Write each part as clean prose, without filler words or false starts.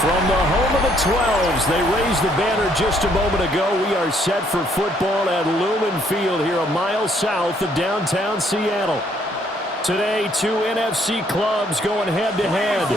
From the home of the 12s, they raised the banner just a moment ago. We are set for football at Lumen Field here a mile south of downtown Seattle. Today, two NFC clubs going head-to-head,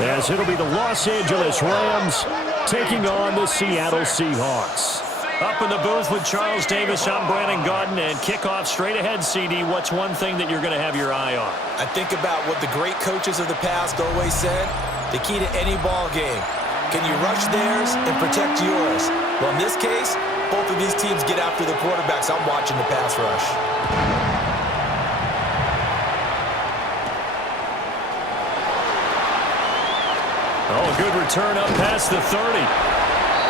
as it'll be the Los Angeles Rams taking on the Seattle Seahawks. Up in the booth with Charles Davis, I'm Brandon Gaudin, and kickoff straight ahead, CD. What's one thing that you're going to have your eye on? I think about what the great coaches of the past always said. The key to any ball game. Can you rush theirs and protect yours? Well, in this case, both of these teams get after the quarterbacks. I'm watching the pass rush. Oh, a good return up past the 30.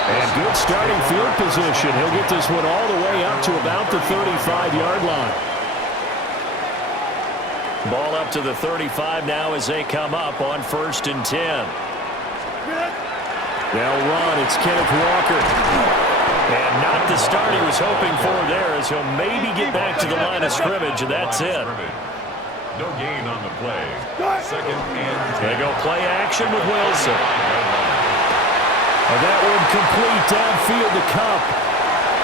And good starting field position. He'll get this one all the way up to about the 35-yard line. Ball up to the 35 now as they come up on 1st and 10. They'll run. It's Kenneth Walker. And not the start he was hoping for there, as he'll maybe get back to the line of scrimmage, and that's it. No gain on the play. 2nd and 10. They go play action with Wilson. And that one complete downfield to Cup.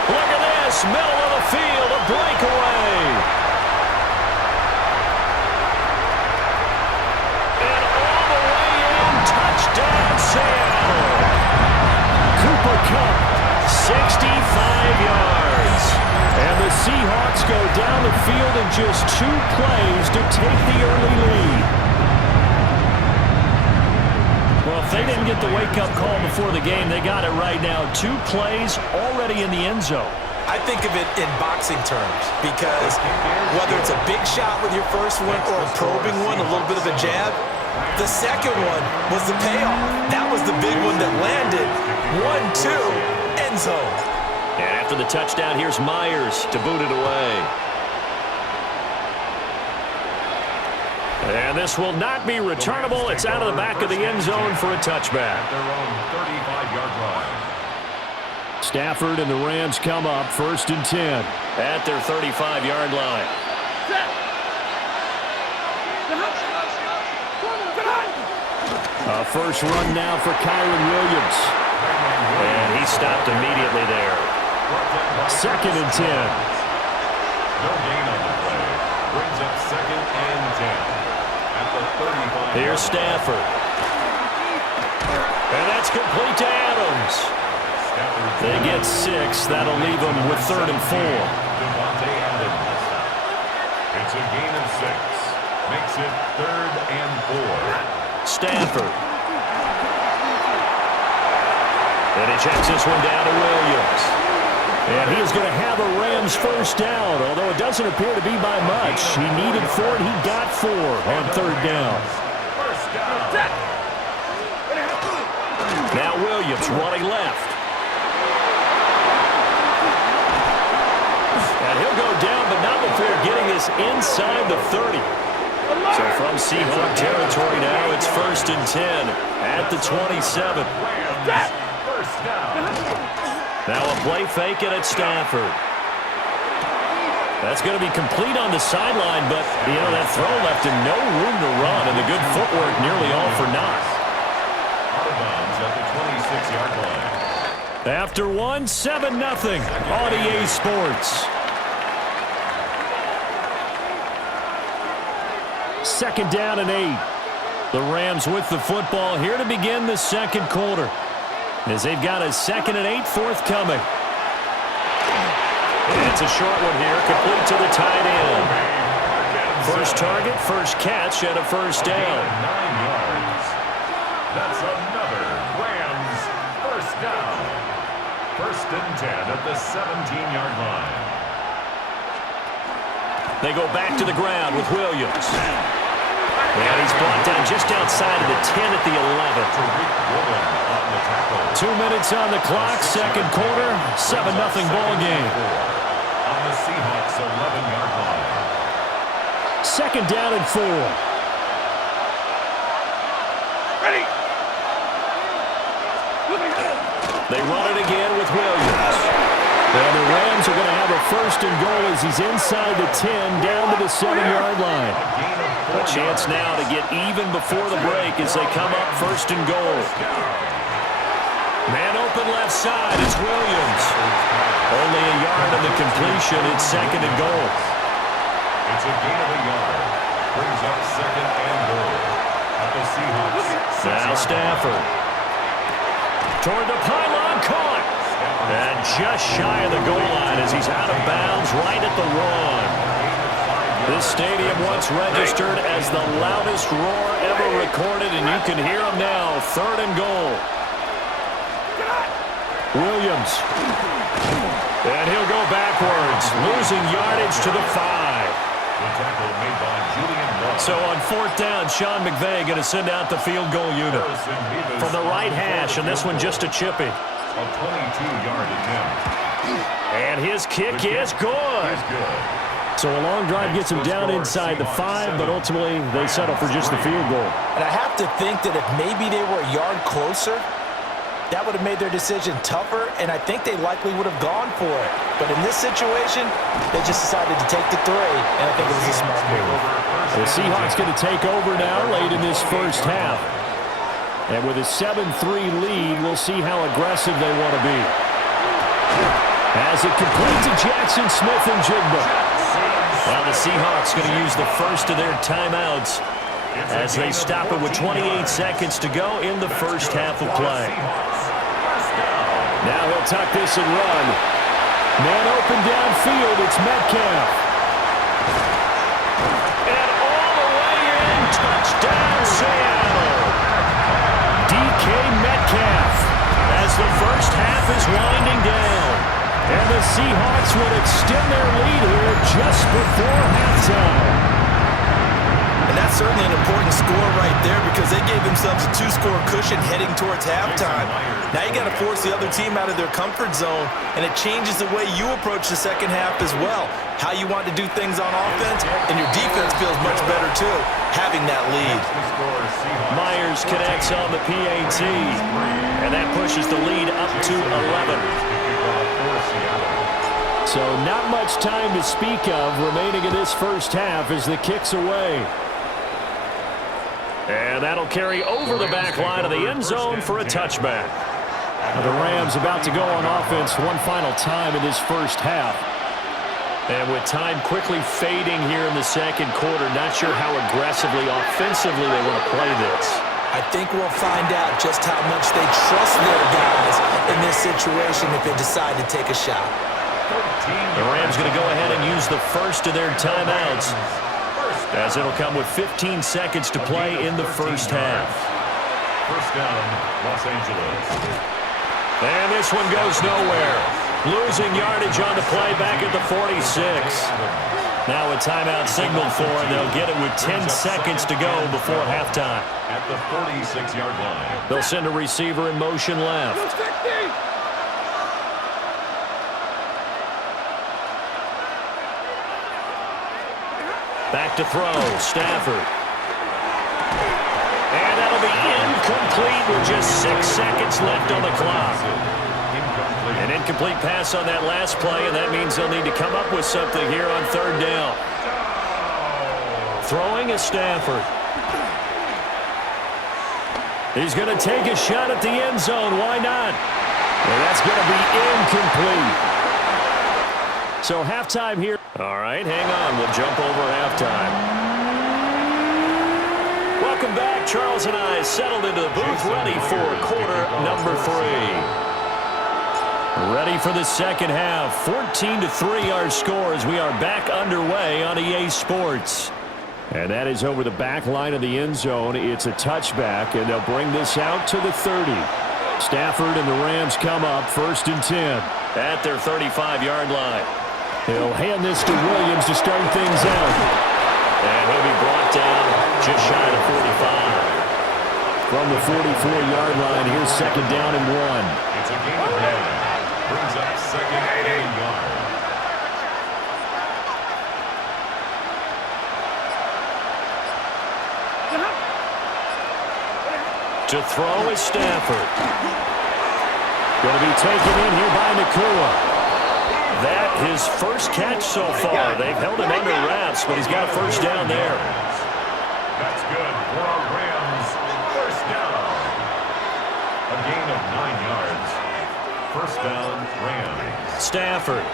Look at this. Middle of the field. A breakaway. And all the way in. Touchdown, Seattle. Cooper Kupp, 65 yards. And the Seahawks go down the field in just 2 plays to take the early lead. Well, if they didn't get the wake-up call before the game, they got it right now. 2 plays already in the end zone. I think of it in boxing terms because whether it's a big shot with your first one or a probing one, a little bit of a jab, the second one was the payoff. That was the big one that landed. 1-2, end zone. And after the touchdown, here's Myers to boot it away. And this will not be returnable. It's out of the back of the end zone for a touchback. Their own 35-yard line. Stafford and the Rams come up 1st and 10 at their 35-yard line. A first run now for Kyron Williams. And he stopped immediately there. 2nd and 10. No gain on the play. Brings up 2nd and 10. At the 35. Here's Stafford. And that's complete to Adams. They get 6. That'll leave them with 3rd and 4. Devontae Adams. It's a gain of 6. Makes it 3rd and 4. Stafford. And he checks this one down to Williams. And he is going to have a Rams first down, although it doesn't appear to be by much. He needed 4, and he got 4 on 3rd down. First down. Now Williams running left. And he'll go down, but not before getting this inside the 30. So from Seahawk territory now, it's 1st and 10 at the 27. First down. Now a play fake it at Stafford. That's going to be complete on the sideline, but, you know, that throw left him no room to run, and the good footwork nearly all for naught. Out of bounds at the 26-yard line. After one, 7-0 on EA Sports. 2nd down and 8. The Rams with the football here to begin the 2nd quarter, as they've got a 2nd and 8 forthcoming. And it's a short one here, complete to the tight end. First target, first catch, and a first down. 9 yards. That's another Rams first down. 1st and 10 at the 17-yard line. They go back to the ground with Williams. And he's brought down just outside of the 10 at the 11. 2 minutes on the clock, 2nd quarter, 7-0 ball game. On the Seahawks 11-yard line. 2nd down and 4. Ready. They run it again with Williams. And the Rams are going to have a first and goal as he's inside the 10, down to the 7-yard line. A chance now to get even before the break as they come up first and goal. Man open left side, it's Williams. Only a yard on the completion, it's second and goal. It's a gain of a yard. Brings up second and goal. At the Seahawks. Now Stafford. Toward the pylon, caught. And just shy of the goal line as he's out of bounds right at the 1. This stadium once registered as the loudest roar ever recorded, and you can hear him now. Third and goal. Williams. And he'll go backwards, losing yardage to the 5. So on fourth down, Sean McVay going to send out the field goal unit. From the right hash, and this one just a chippy. A 22-yard attempt. And his kick is good. So a long drive gets him down inside the 5, but ultimately they settle for just the field goal. And I have to think that if maybe they were a yard closer, that would have made their decision tougher, and I think they likely would have gone for it. But in this situation, they just decided to take the 3, and I think it was a smart move. The Seahawks going to take over now late in this first half. And with a 7-3 lead, we'll see how aggressive they want to be. As it completes to Jackson Smith and Jigba. Now the Seahawks going to use the first of their timeouts as they stop it with 28 seconds to go in the first half of play. Now he'll tuck this and run. Man open downfield, it's Metcalf. And all the way in, touchdown Seattle. DK Metcalf as the first half is winding down. And the Seahawks will extend their lead here just before halftime. And that's certainly an important score right there because they gave themselves a 2-score cushion heading towards halftime. Now you got to force the other team out of their comfort zone, and it changes the way you approach the second half as well. How you want to do things on offense, and your defense feels much better too, having that lead. Myers connects on the PAT, and that pushes the lead up to 11. So not much time to speak of remaining in this first half as the kick's away. And that'll carry over the back line of the end zone for a touchback. Now the Rams about to go on offense one final time in this first half. And with time quickly fading here in the second quarter, not sure how aggressively, offensively they want to play this. I think we'll find out just how much they trust their guys in this situation if they decide to take a shot. The Rams going to go ahead and use the first of their timeouts, as it'll come with 15 seconds to play in the first half. First down, Los Angeles. And this one goes nowhere. Losing yardage on the play back at the 46. Now a timeout signaled for, and they'll get it with 10 seconds to go before halftime. At the 46-yard line. They'll send a receiver in motion left. Back to throw, Stafford. And that'll be incomplete with just 6 seconds left on the clock. An incomplete pass on that last play, and that means they'll need to come up with something here on third down. Throwing is Stafford. He's going to take a shot at the end zone. Why not? And that's going to be incomplete. So halftime here. All right, hang on. We'll jump over halftime. Welcome back. Charles and I settled into the booth, ready for quarter number 3. Ready for the second half. 14-3 our score as we are back underway on EA Sports. And that is over the back line of the end zone. It's a touchback, and they'll bring this out to the 30. Stafford and the Rams come up first and 10 at their 35-yard line. He'll hand this to Williams to start things out. And he'll be brought down just shy of 45. From the 44-yard line, here's second down and 1. It's a gain of 9. Brings up second and a yard. To throw is Stafford. Going to be taken in here by Nakua. that his first catch so far. They've held him under wraps, but he's got a first down there. That's good for a Rams first down. A gain of 9 yards. First down, Rams. Stafford.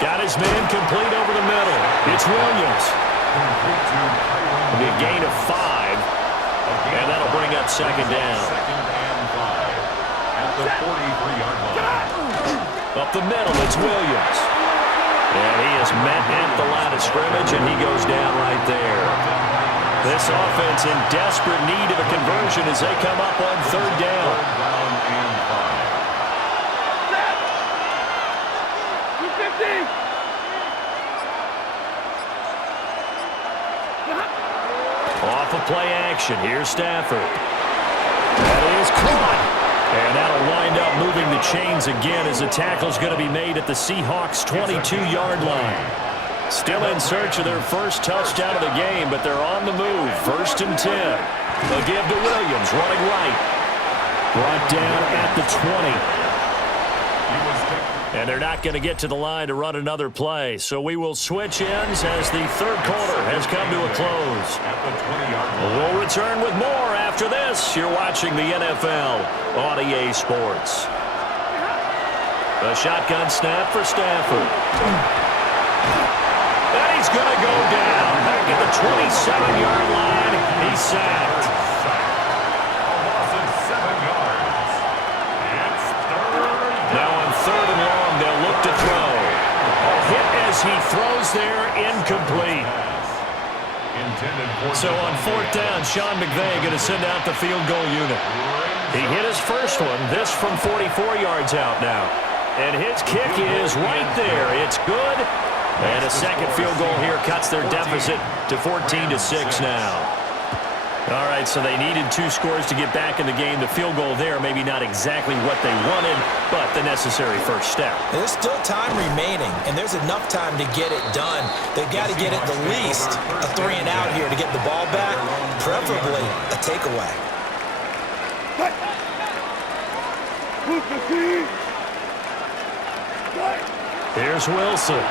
Got his man complete over the middle. It's Williams. It'll be a gain of 5. And that'll bring up second down. Second and 5 at the 43-yard line. Up the middle, it's Williams. And he is met at the line of scrimmage, and he goes down right there. This offense in desperate need of a conversion as they come up on third down. Off of play action. Here's Stafford. That is caught. And that'll wind up moving the chains again as the tackle's going to be made at the Seahawks' 22-yard line. Still in search of their first touchdown of the game, but they're on the move. First and 10. They'll give to Williams, running right. Brought down at the 20. And they're not going to get to the line to run another play. So we will switch ends as the third quarter has come to a close. We'll return with more after this. You're watching the NFL on EA Sports. The shotgun snap for Stafford. And he's going to go down back at the 27-yard line. He's sacked. A loss of 7 yards. It's third down. Now on third and long, they'll look to throw. A hit as he throws there, incomplete. So on fourth down, Sean McVay going to send out the field goal unit. He hit his first one, this from 44 yards out now. And his kick is right there. It's good. And a second field goal here cuts their deficit to 14-6 now. All right, so they needed 2 scores to get back in the game. The field goal there, maybe not exactly what they wanted, but the necessary first step. There's still time remaining, and there's enough time to get it done. They've got to get at the least a 3 and out here to get the ball back, preferably a takeaway. Here's Wilson.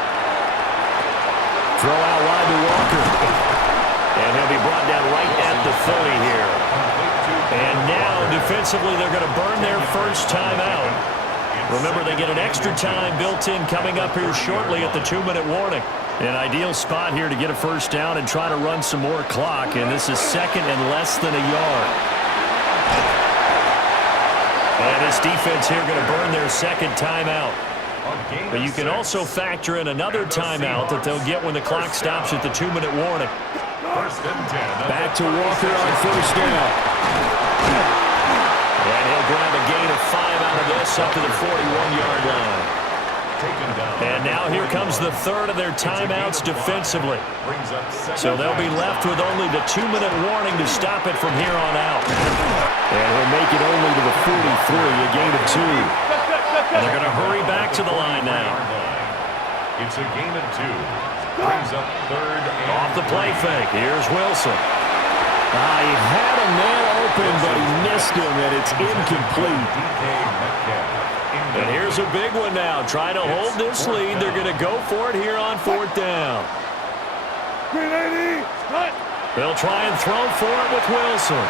Throw out wide to Walker. And he'll be brought down right at the 30 here. And now, defensively, they're going to burn their first timeout. Remember, they get an extra time built in coming up here shortly at the 2-minute warning. An ideal spot here to get a first down and try to run some more clock. And this is second and less than a yard. And this defense here going to burn their second timeout. But you can also factor in another timeout that they'll get when the clock stops at the 2-minute warning. Back to Walker on first down. And he'll grab a gain of 5 out of this up to the 41-yard line. And now here comes the third of their timeouts defensively. So they'll be left with only the 2-minute warning to stop it from here on out. And he'll make it only to the 43, a gain of 2. And they're going to hurry back to the line now. It's a gain of 2. Brings up third and off the play fake. Here's Wilson. He had a man open, but he missed him, and it's incomplete. And here's a big one now. Trying to hold this lead. They're going to go for it here on fourth down. They'll try and throw for it with Wilson.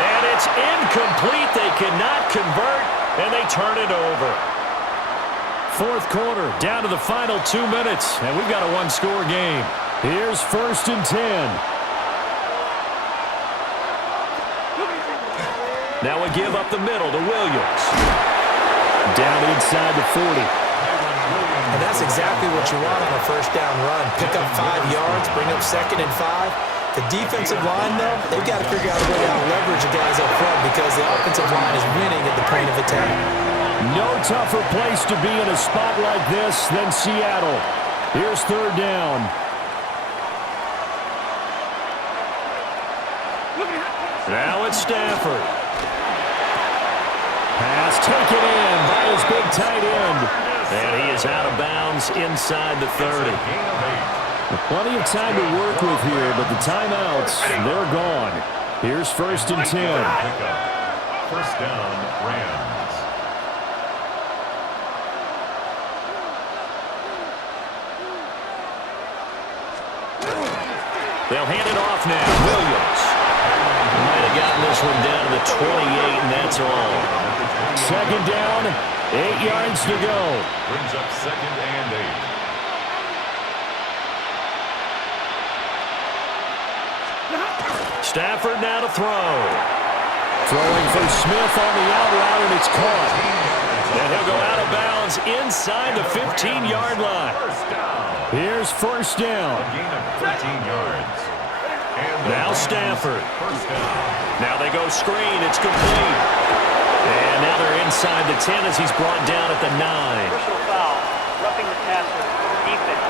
And it's incomplete. They cannot convert, and they turn it over. Fourth quarter, down to the final 2 minutes, and we've got a 1-score game. Here's first and 10. Now we give up the middle to Williams. Down inside the 40. And that's exactly what you want on a first down run. Pick up 5 yards, bring up second and 5. The defensive line, though, they've got to figure out a way to leverage the guys up front because the offensive line is winning at the point of attack. No tougher place to be in a spot like this than Seattle. Here's third down. Now it's Stafford. Pass taken in by his big tight end. And he is out of bounds inside the 30. Plenty of time to work with here, but the timeouts, they're gone. Here's first and 10. First down, Rams. They'll hand it off now. Williams. Might have gotten this one down to the 28, and that's all. Second down, 8 yards to go. Brings up 2nd and 8. Stafford now to throw. Throwing for Smith on the out route, and it's caught. And he'll go out of bounds inside the 15-yard line. Here's first down. A gain of 13 yards. Now Stafford. Now they go screen. It's complete. And now they're inside the 10 as he's brought down at the 9. Personal foul. Roughing the passer. Defense.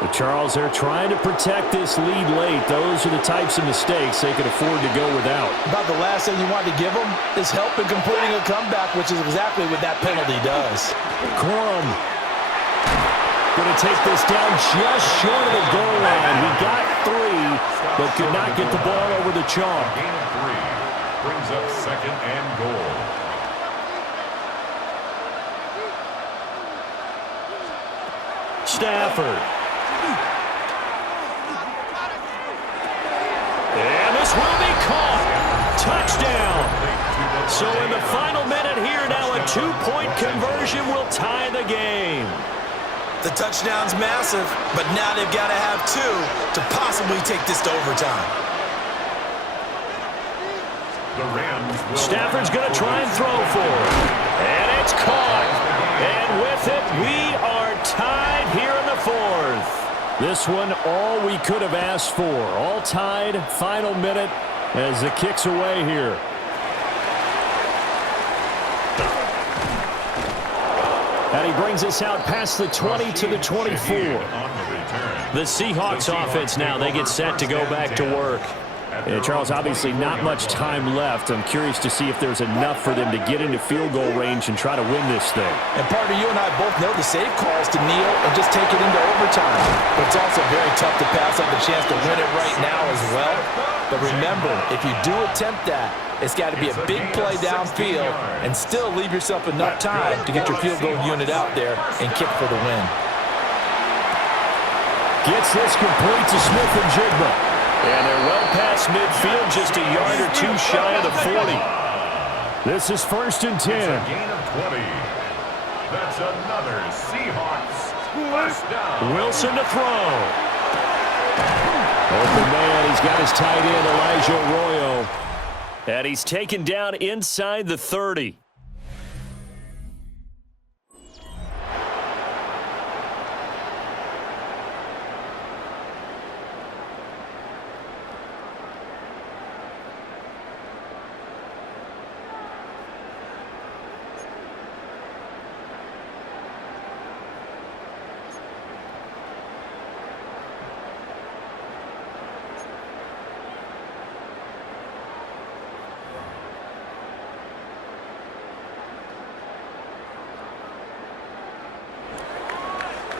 But Charles, they're trying to protect this lead late. Those are the types of mistakes they could afford to go without. About the last thing you want to give them is help in completing a comeback, which is exactly what that penalty does. Corum going to take this down just short of the goal line. He got 3, but could not get the ball over the chalk. Gain of 3. Brings up 2nd and goal. Stafford. And this will be caught. Touchdown. So in the final minute here now, a 2-point conversion will tie the game. The touchdown's massive, but now they've got to have 2 to possibly take this to overtime. The Rams will Stafford's going to try and throw for it. And it's caught. And with it, we are tied here in the 4th. This one, all we could have asked for. All tied, final minute as the kick's away here. And he brings us out past the 20 to the 24. The Seahawks offense now, they get set to go back to work. And Charles, obviously not much time left. I'm curious to see if there's enough for them to get into field goal range and try to win this thing. And partner, you and I both know the safe calls to kneel and just take it into overtime. But it's also very tough to pass up the chance to win it right now as well. But remember, if you do attempt that, it's got to be a big play downfield and still leave yourself enough time to get your field goal unit out there and kick for the win. Gets this complete to Smith-Njigba. And they're well past midfield, just a yard or 2 shy of the 40. This is 1st and 10. It's a gain of 20. That's another Seahawks first down. Wilson to throw. Open man, he's got his tight end, Elijah Arroyo. And he's taken down inside the 30.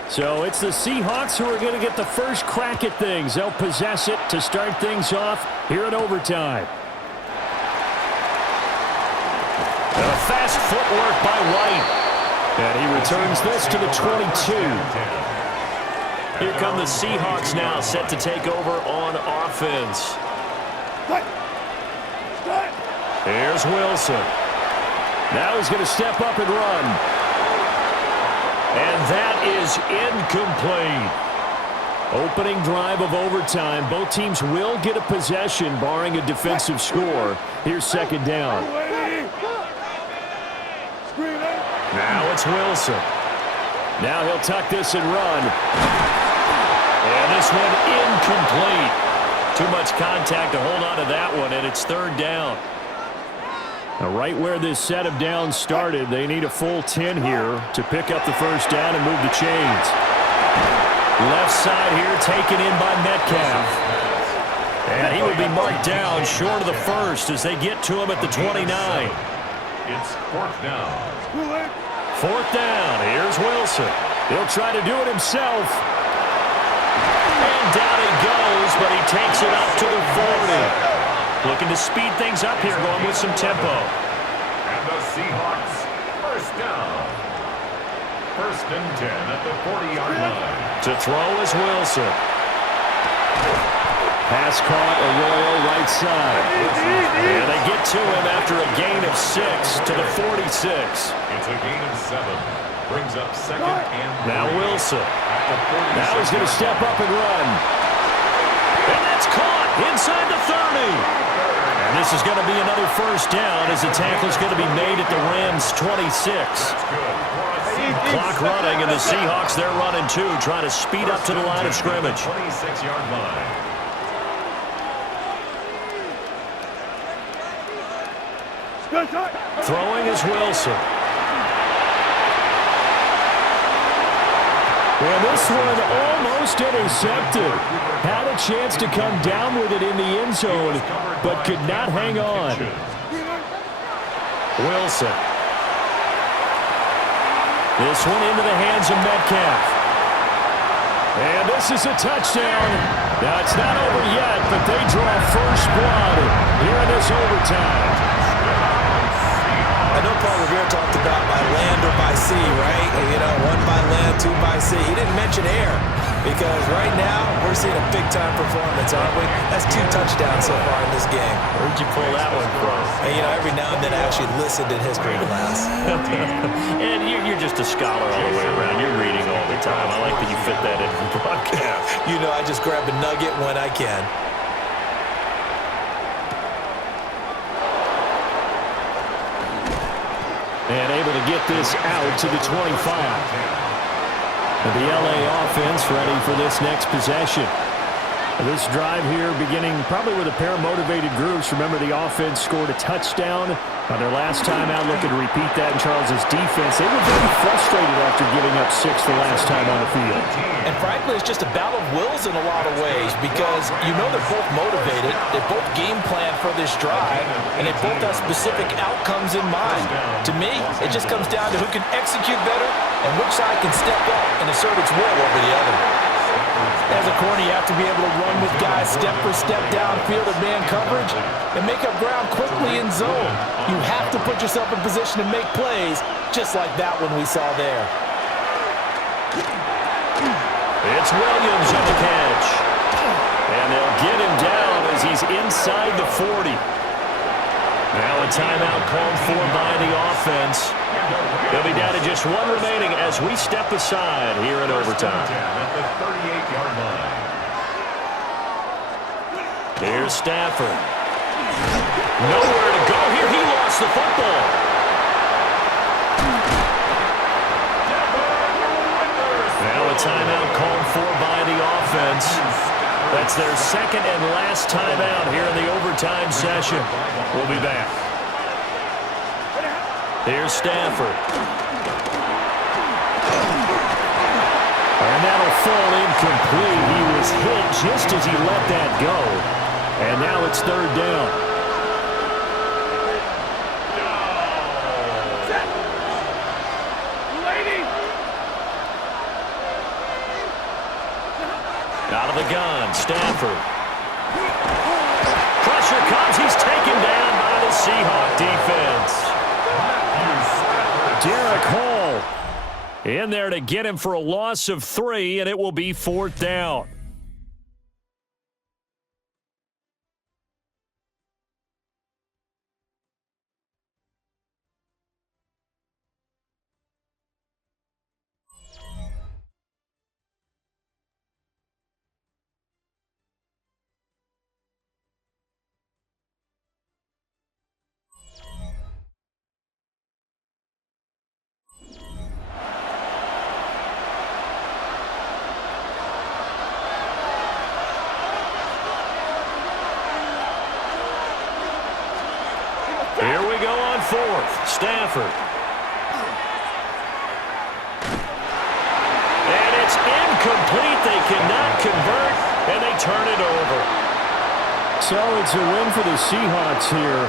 So it's the Seahawks who are going to get the first crack at things. They'll possess it to start things off here in overtime. And a fast footwork by White. And he returns this to the 22. Here come the Seahawks now, set to take over on offense. Here's Wilson. Now he's going to step up and run. And that is incomplete. Opening drive of overtime. Both teams will get a possession, barring a defensive score. Here's second down. Now it's Wilson. Now he'll tuck this and run. And this one incomplete. Too much contact to hold on to that one, and it's 3rd down. Now, right where this set of downs started, they need a full 10 here to pick up the first down and move the chains. Left side here taken in by Metcalf. And he will be marked down short of the first as they get to him at the 29. It's 4th down. 4th down. Here's Wilson. He'll try to do it himself. And down he goes, but he takes it up to the 40. Looking to speed things up here, going with some tempo. And the Seahawks first down. First and 10 at the 40-yard line. To throw is Wilson. Pass caught, Arroyo right side. And they get to him after a gain of 6 to the 46. It's a gain of 7. Brings up second and 3. Now Wilson. Now he's going to step up and run. And that's caught inside the 30. And this is going to be another first down as the tackle is going to be made at the Rams' 26. Clock running, and the Seahawks, they're running too, trying to speed up to the line of scrimmage. 26-yard line. Throwing is Wilson. And this one almost intercepted. Had a chance to come down with it in the end zone, but could not hang on. Wilson. This one into the hands of Metcalf. And this is a touchdown. Now, it's not over yet, but they draw first blood here in this overtime. I know Paul Revere talked about by land or by sea, right? You know, 1 by land, 2 by sea. He didn't mention air because right now we're seeing a big-time performance, aren't we? That's 2 touchdowns so far in this game. Where'd you pull that one from? And, you know, every now and then I actually listened in history class. And you're just a scholar all the way around. You're reading all the time. I like that you fit that into the broadcast. You know, I just grab a nugget when I can. And able to get this out to the 25. And the LA offense ready for this next possession. This drive here beginning probably with a pair of motivated groups. Remember, the offense scored a touchdown on their last time out, looking to repeat that in Charles's defense. They were very frustrated after giving up 6 the last time on the field. And frankly, it's just a battle of wills in a lot of ways because you know they're both motivated, they both game plan for this drive, and they both have specific outcomes in mind. To me, it just comes down to who can execute better and which side can step up and assert its will over the other. As a corner, you have to be able to run with guys step for step downfield in man coverage and make up ground quickly in zone. You have to put yourself in position to make plays, just like that one we saw there. It's Williams on the catch. And they'll get him down as he's inside the 40. Now a timeout called for by the offense. They'll be down to just 1 remaining as we step aside here in overtime. At the 38-yard line. Here's Stafford. Nowhere to go here. He lost the football. Now a timeout called for by the offense. That's their second and last timeout here in the overtime session. We'll be back. Here's Stafford. And that'll fall incomplete. He was hit just as he let that go. And now it's 3rd down. Out of the gun, Stafford. Pressure comes. He's taken down by the Seahawks defense. Derek Hall in there to get him for a loss of 3, and it will be 4th down. Here we go on 4th. Stafford. And it's incomplete. They cannot convert, and they turn it over. So it's a win for the Seahawks here.